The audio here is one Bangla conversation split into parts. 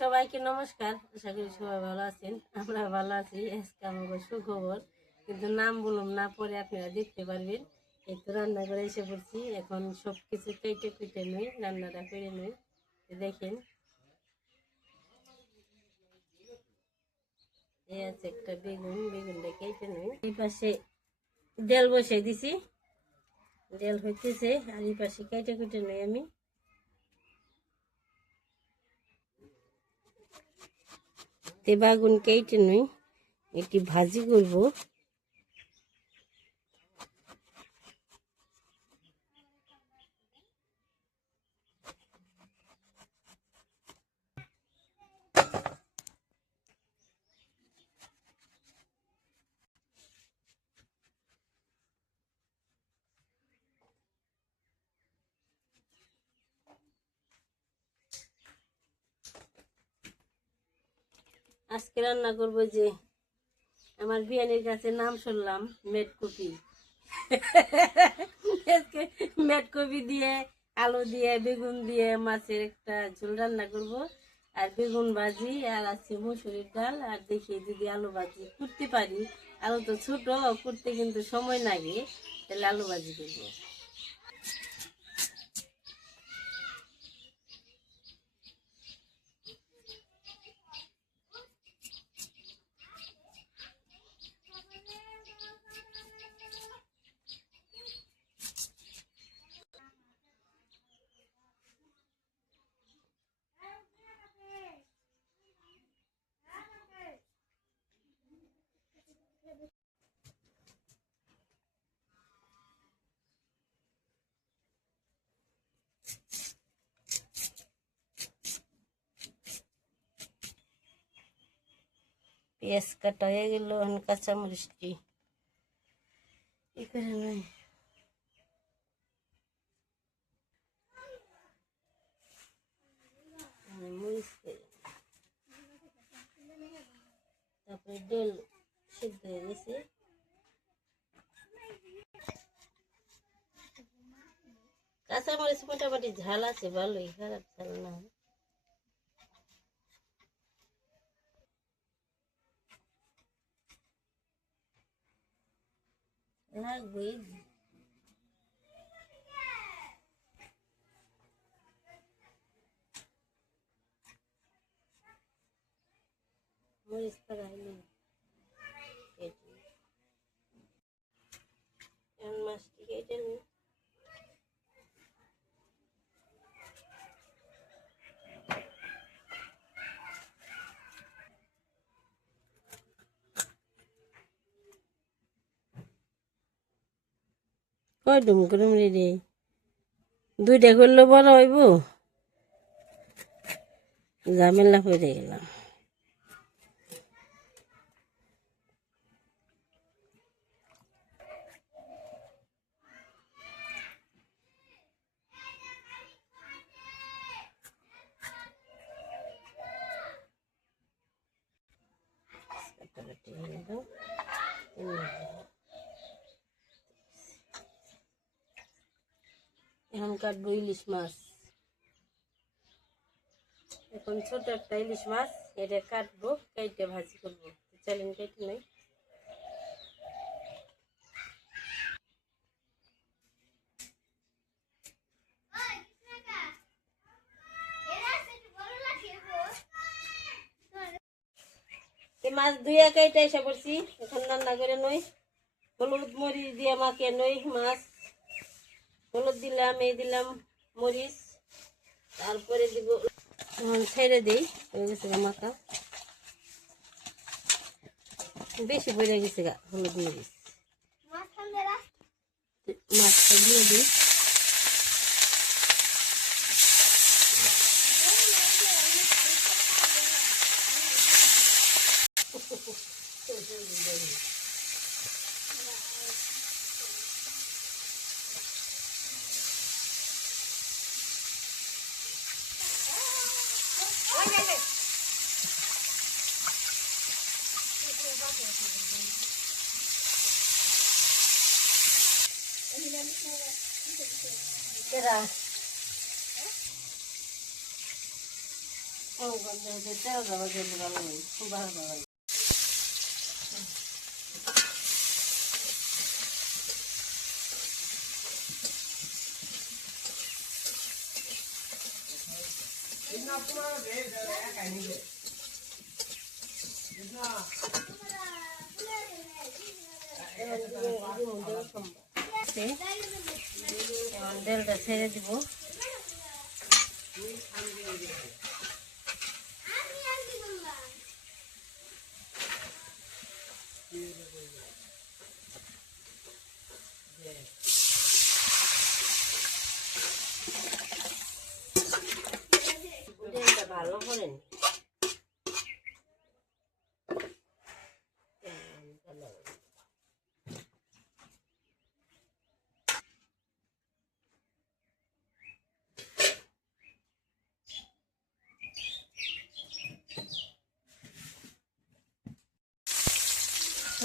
সবাইকে নমস্কার। আশা করি সবাই ভালো আছেন, আমরা ভালো আছি। আজকে আমাকে সুখবর, কিন্তু নাম বললাম না, পরে আপনারা দেখতে পারবেন। এই তো রান্না করে এসে পড়ছি, এখন সব কিছু কেটে কুটে নই, রান্নাটা করে নই। দেখেন, এই আছে একটা বেগুন, বেগুনটা কেটে নই। এই পাশে ডাল বসে দিছি, ডাল হইতেছে, আর এই পাশে কেটে কুটে নই আমি। বেগুন কেটে নই, এটি ভাজি করব। আজকে রান্না করব যে আমার বিয়ানির কাছে নাম শুনলাম মেটকপি। আজকে মেটকপি দিয়ে, আলু দিয়ে, বেগুন দিয়ে মাছের একটা ঝোল রান্না করব, আর বেগুন ভাজি, আর আছে মুসুরির ডাল, আর দেখি যদি আলু ভাজি করতে পারি। আলু তো ছোট, করতে কিন্তু সময় লাগে, তাহলে আলু ভাজি করবো। পেঁয়াজ কাটা হয়ে গেল, কাঁচামরিচটি এখানে নাই। তারপরে ডাল সিদ্ধ হয়ে গেছে। কাঁচামরিচ মোটামুটি ঝাল আছে, ভালোই, খারাপ ঝাল না। লাগবে মরিচ করাইনি, মাছটি কেটে নিই। কয়ডুম করে রে, দুইটা করলে বড় হইব, ঝামেলা হয়ে গেলাম। এখন কাটবো ইলিশ মাছ। এখন ছোট একটা ইলিশ মাছ, এটা কাটবো, কেটে ভাজি করবো। চলেন কেটে নাই। মাছ ধুয়ে কেটে এসে পড়ছি, এখন রান্না করে নই। হলুদ মরিচ দিয়ে মাকে নই মাছ, হলুদ দিলাম, এই দিলাম মরিচ, তারপরে দিব, ছেড়ে দিই। হয়ে গেছে মাখা, বেশি পড়ে গেছে গা হলুদ মরিচ। মাছটা দিয়ে দিই। কম কম দিয়ে তেল দেওয়া জন্য ভালো হয়, খুব ভালো হয়। তেলটা ছেড়ে দিব। তেলটা ভালো করেন।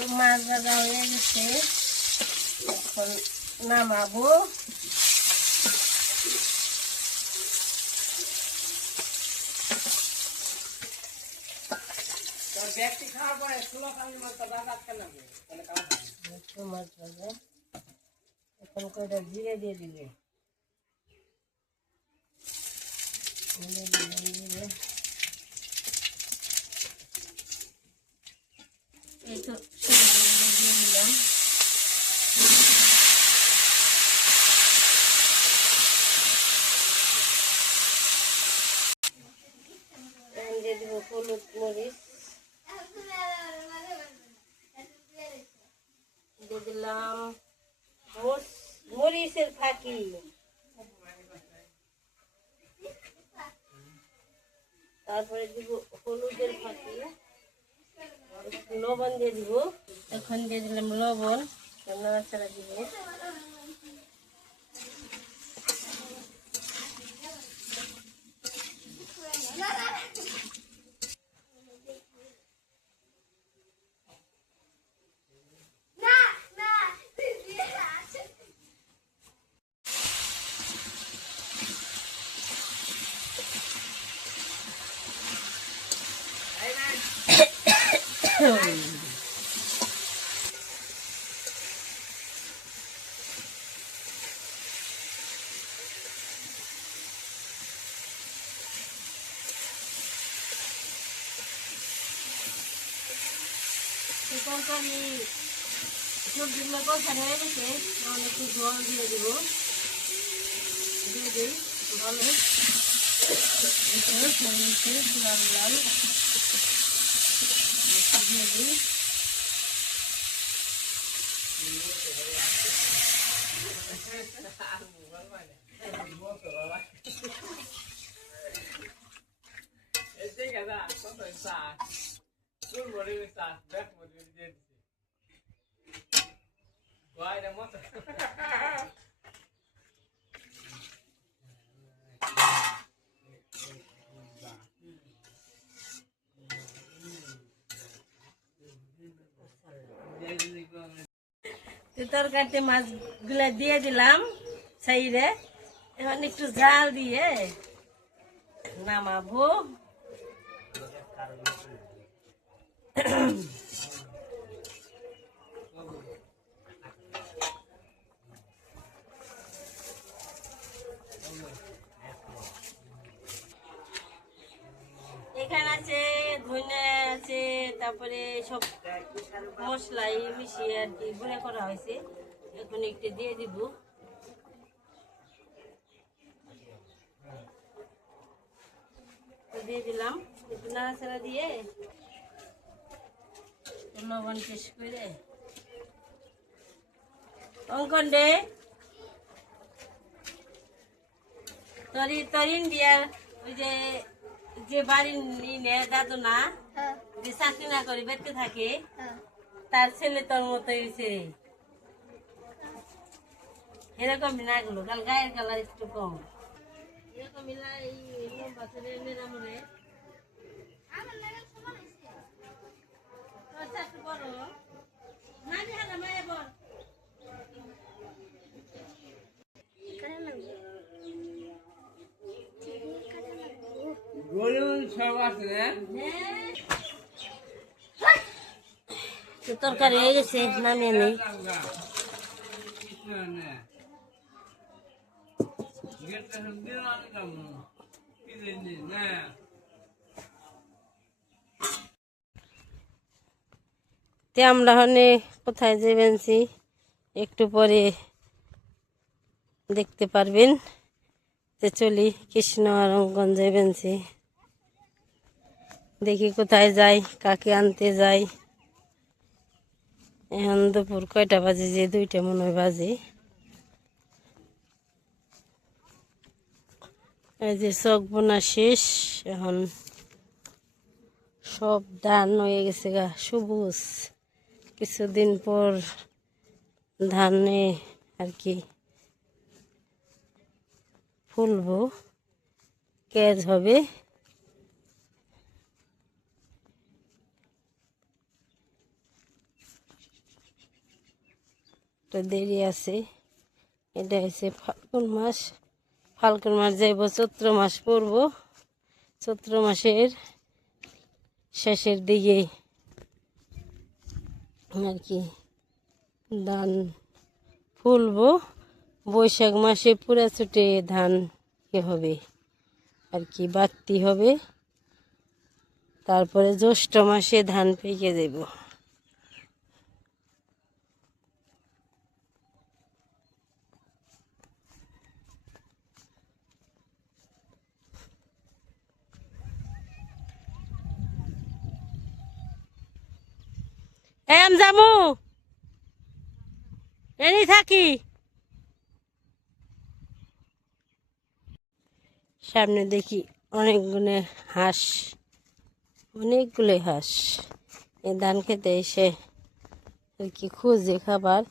তো মাছ ভাজা হয়ে গেছে, এখন নামাবো। মাছ ভাজা এখন কয়টা জিরে দিয়ে দিবে। এই তো দিয়ে দিলাম। দিয়ে দিব হলুদ মরিচ, দিয়ে দিলাম মরিচের ফাঁকি, তারপরে দিব হলুদের ফাঁকি, লবণ দিয়ে দিব। এখন দিয়ে দিলাম লবণ, নাড়াচাড়া দিব। তরকারি সবজিগুলো কষানো হয়ে গেছে, একটু জল দিয়ে দিব, দিয়ে দিই ভালো লাল লাল দিয়ে দিই। তরকারিতে মাছগুলা দিয়ে দিলাম সাইডে, এখন একটু জাল দিয়ে নামাবো। এখানে আছে ধনে আছে, তারপরে সব মশলাই মিশিয়ে আর কি গুঁড়া করা হয়েছে, এখন একটু দিয়ে দিব। দিয়ে দিলাম একটু নাড়াচাড়া দিয়ে লবণ টেস্ট করে অঙ্কন দে তরিন দিয়ার ওই যে বাড়ির নিনে দাদু না, যে চাকরি না করে বেঁচে থাকে, তার ছেলে তোর মতো হয়েছে এরকমই নাগুলো, কাল গায়ের কালার একটু কম এরকমই লম্বা ছেলে মেরামরে বড় মাঝে হালা মায়ে বল গরু তো তরকারি হয়ে গেছে, নামিয়ে নেই। তে আমরা হনে কোথায় যাবেনছি একটু পরে দেখতে পারবেন। তে চলি কৃষ্ণগঞ্জ যাবেনছি, দেখি কোথায় যাই, কাকে আনতে যাই। এখন দুপুর কয়টা বাজে, যে 2টা মনে হয় বাজে। এই যে চক বোনা শেষ, এখন সব ধান হয়ে গেছে গা সবুজ। কিছুদিন পর ধানে আর কি ফুলবো, কেজ হবে। তো দেরি আছে। এটা হচ্ছে ফাল্গুন মাস, ফাল্গুন মাস যাইব, চৈত্র মাস পড়ব। চৈত্র মাসের শেষের দিকে আর কি ধান ফুলবো। বৈশাখ মাসে পুরা ছুটে ধান হবে আর কি, বাড়তি হবে। তারপরে জ্যৈষ্ঠ মাসে ধান পেকে যাব। এম জামু এনি থাকি। সামনে দেখি অনেকগুলো হাঁস, অনেকগুলো হাঁস এই ধান খেতে এসে আর কি খুঁজে খাবার।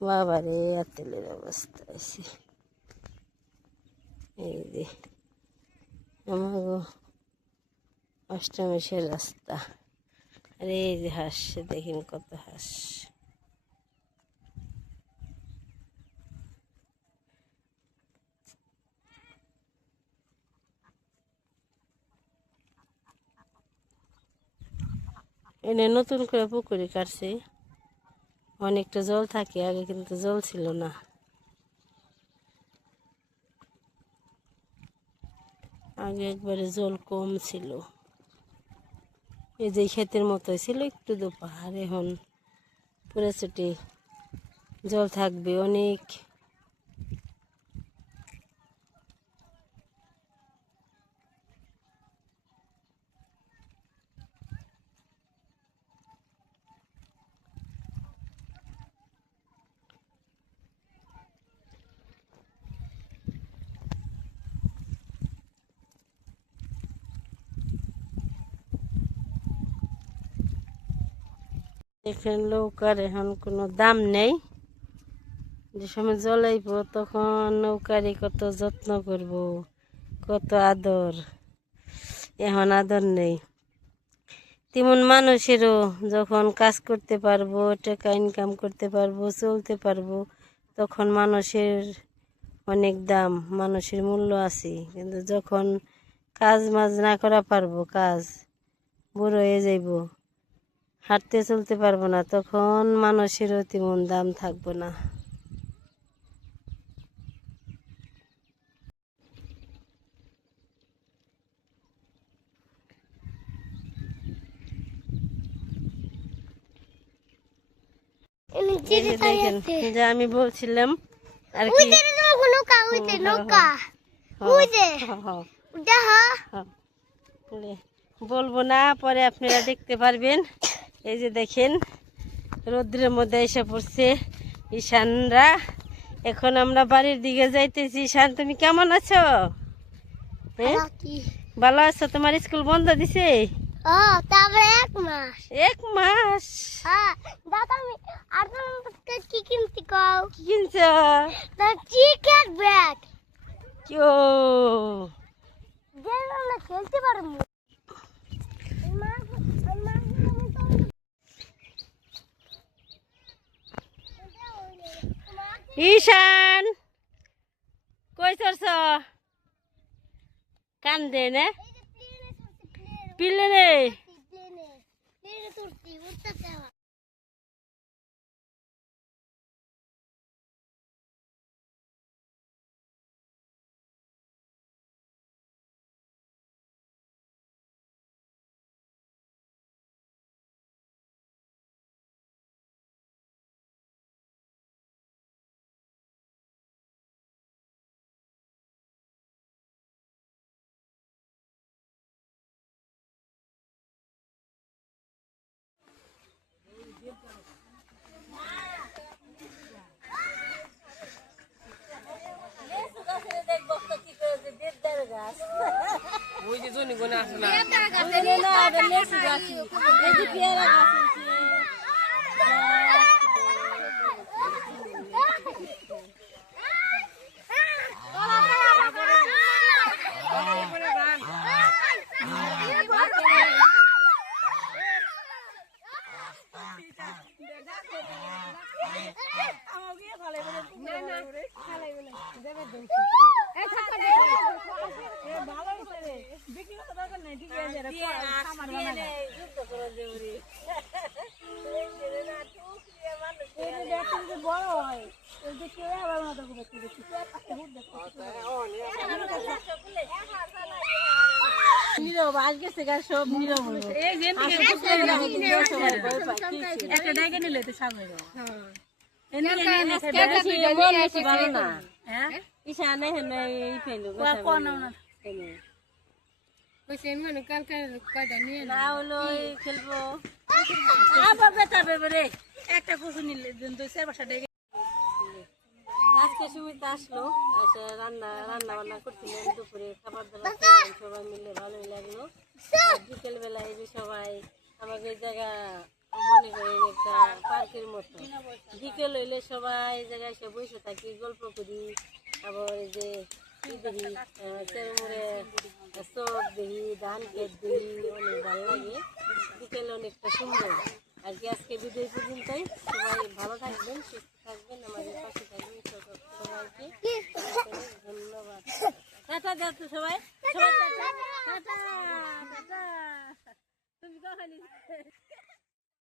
বাবারে তেলের অবস্থা আছে। এই যে আমার অষ্টমেশের রাস্তা, আর এই যে হাঁস, দেখেন কত হাঁস। এনে নতুন করে পুকুরি কাটছে, অনেকটা জল থাকে, আগে কিন্তু জল ছিল না। আগে একবারে জল কম ছিল, এই যে ক্ষেতের মতো ছিল একটু দু পাহাড়। এখন পুরো ছুটি জল থাকবে অনেক। দেখেন নৌকার এখন কোনো দাম নেই। যে সময় জলাইব তখন নৌকারই কত যত্ন করব, কত আদর। এখন আদর নেই। তেমন মানুষেরও যখন কাজ করতে পারবো, টাকা ইনকাম করতে পারবো, চলতে পারবো, তখন মানুষের অনেক দাম, মানুষের মূল্য আছে। কিন্তু যখন কাজ মাজ না করা পারবো, কাজ বুড়ো হয়ে যাইব, হাঁটতে চলতে পারবো না, তখন মানুষেরও তেমন দাম থাকবো না। দেখেন যে আমি বলছিলাম আর কি, বলবো না, পরে আপনারা দেখতে পারবেন। এই যে দেখেন রৌদ্রের মধ্যে এসে পড়ছে ঈশানরা। এখন আমরা বাড়ির দিকে যাইতেছি। ঈশান, তুমি কেমন আছো? হ্যাঁ, ভালো আছো? তোমার স্কুল বন্ধ দিছে? এক মাস? কি কিনছ? খেলতে পারবো। ঈশান কই চড়ছ? কান্দে না? পিলেনে ওই যে জনি গনে আসে না লেসু গাছ এই যে পেয়ারা গাছ নীরব আজ গেছে গা সব নীরব হলো একটা ডাইকে নিলে তো সামনে ভালো না ইসানে হেনে এই ফেলু না হলো খেলবো আবার বেটা বেবরে একটা কুসু নিলে আজকে সুমিতা আসলো আসে রান্না বান্না করছিলেন দুপুরে খাবার দাবার খেলাম সবাই মিলে ভালোই লাগলো বিকেল বেলায় যে সবাই আমাকে এই জায়গা মনে করেন একটা পার্কের মতো বিকেল হইলে সবাই এই জায়গায় এসে বসে থাকি গল্প করি আবার এই যে চেরমুড়ে চোখ দেখি ধান ক্ষেত দেখি অনেক ভালো লাগে বিকেল অনেকটা সুন্দর আর কি আজকে বিদায় পর্যন্তই সবাই ভালো থাকবেন সুস্থ থাকবেন আমাদের পাশে থাকবেন সবাইকে ধন্যবাদ টাটা যাচ্ছ সবাই টাটা টাটা টাটা তুমি কখন